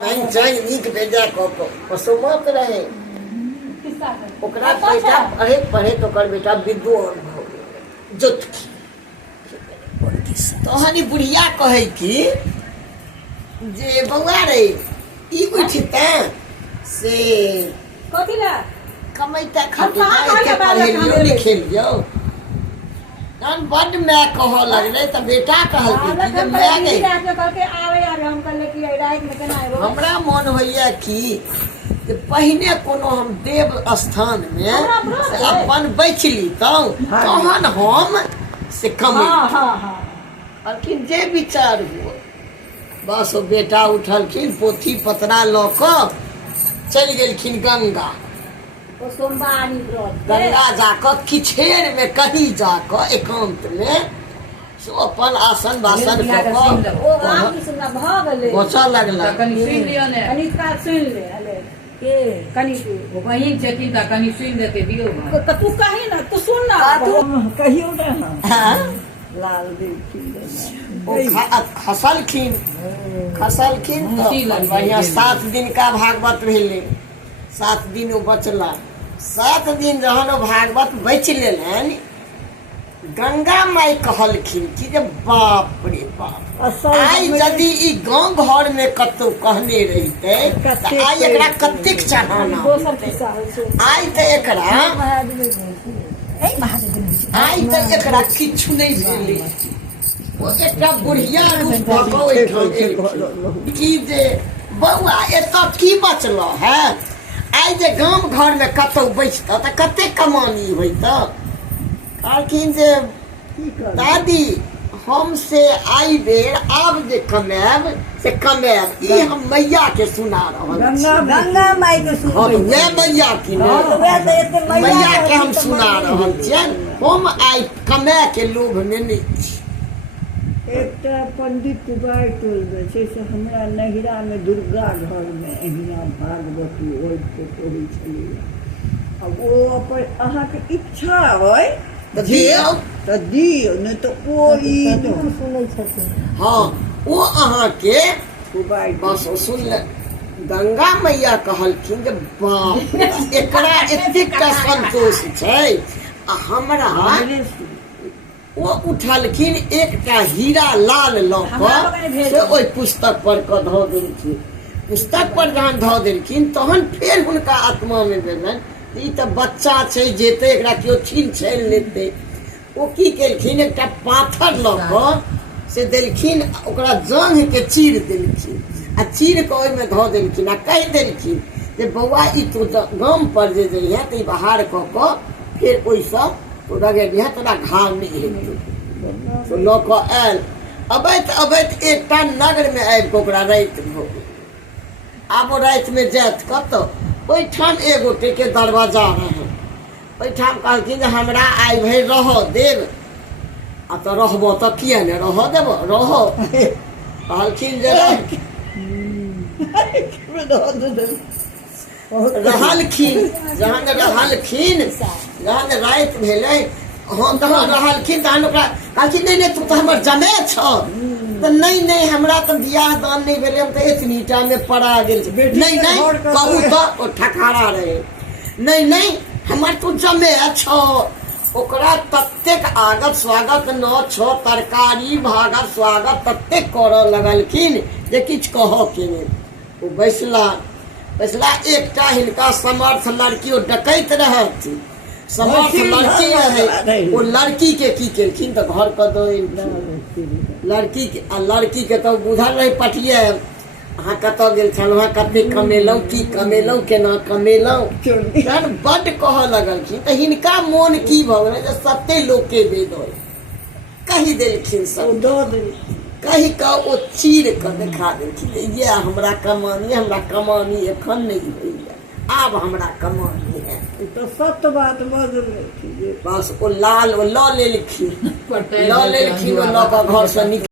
नीक बेजा पसुमत रहे ओकरा बेटा पढ़े पढ़े तो कर बेटा विद्वान भ गेल जोतकी तहनी बुढ़िया कहे कि जे बउआ रे ई उठते से कथी ला कमैता खातिर के पढ़ेलियो लिखेलियो नान बड मैं कह लगले त बेटा कहल कि जब मैं गई करके आवे यार हम कहले कि रात में केना आइबो हमरा मन होइया कि पहिने कोनो हम देव स्थान में से अपन बैठली तहन हम से कमे लेकिन जे विचार हुआ बस वो बेटा उठलखिन पोथी पतरा ल क चल गेलखिन गंगा सोमवारी व्रत गंगा जाकर किछेर में कहीं जाकर एकांत में सो अपन आसन बासन बचा लगला कनी सुन लियो ने कनी का सुन ले अले के कनी वो बहिन छथिन त कनी सुन देते दियो त तू कहि ना तू सुन ना तू कहियो ना हां लाल देव खसलखिन बढ़िया 7 दिन का भागवत भेले 7 दिन वो बचला 7 दिन जहन भागवत बच लेलन गंगा माई कहलखिन कि जे बाप रे बाप आई यदि ई गांव घर में कतौ कहने रहिते आई एकरा कतेक चढ़ाना आई त एकरा किछु नहीं भेलै वो एकटा बुढ़िया रूप भगो कि जे बउआ एत की बचल है आई जे गांव घर में कतौ बैठत त कते कमानी होइत कहलखिन जे दादी हमसे आई बेर आब जे कमाएब से कमाएब ई हम मैया के सुना रहल गंगा माई के सुना मैया की मैया के हम सुना रहल छियन हम आई कमाए के लोभ में नहीं छी एकटा पंडित बाई टोल से हमरा नहिरा में दुर्गा घर में अहिना भागवती ओढ़ के पढ़ै छलियै अब ओ अपन अहाँ के इच्छा होय दियौ त दियौ नहीं तो ओ ई सुनै छथिन हां ओ अहाँ के बाई बस सुन ले गंगा मैया कहलखिन जे बाप एकरा एतेकटा संतोष छै आ हमरा वो उठलखिन एकटा हीरा लाल ल क से ओइ पुस्तक पर क ध देलखिन पुस्तक पर जहन ध देलखिन तहन फेर हुनका आत्मा में भेलनि ई त बच्चा छै जेते एकरा केओ छीन छानि लेते ओ की केलखिन एकटा पाथर ल क से देलखिन ओकरा जांघ के चीर देलखिन आ चीर के ओइ में ध देलखिन आ कहि देलखिन जे बौआ ई तो गाम पर जे जइहे त ई बाहर क फिर ओइसँ तो लगे बिहा तोरा घाव नहीं हेतौ तो लोक आयल अबैत एकटा नगर में आबि के ओकरा राति भ गेल आब ओ राति में जाइत कतौ ओहिठाम एगो के दरवाजा रहे ओहिठाम कहलखिन जे हमरा आइ भरि रह देव आ तो रहबो तो किया ने रह देब रह कहलखिन जे रहलखिन जहन राति भेलै हम तहन रहलखिन तहन ओकरा कहलखिन नहीं तू तो हमर जमे छ तो नहीं हमरा तो बियाह दान नहीं भेलै हम तो एतनीटा में पड़ा गेल नहीं कहू तो ओ ठकारा रहे नहीं हमर तू जमे छ ओकरा ततेक आगत स्वागत न छ तरकारी भागत स्वागत ततेक करऽ लगलखिन जे किछु कहऽ के नहीं ओ बैसला एकटा हिनका समर्थ लड़की ओ डकैत रहत समर्थ लड़की रहे वो लड़की के की केलखिन त घर क दो लड़की के तो बुझल रहे पटिए अहाँ कत गेल छलहुँ कते कमेलहुँ की कमेलहुँ केना कमेलहुँ बड कह लगलखिन त हिनका मोन की भ गेलै जे सत्ते लोक के दे दो कहि देलखिन सब कही का वो चीर कर दिखा देलखिन ये हमरा कमानी एखन नहीं होइया आब हमरा कमानी है तो सत्य बात बस बस वो लाल ल लेलखिन वो ल क घर से निकल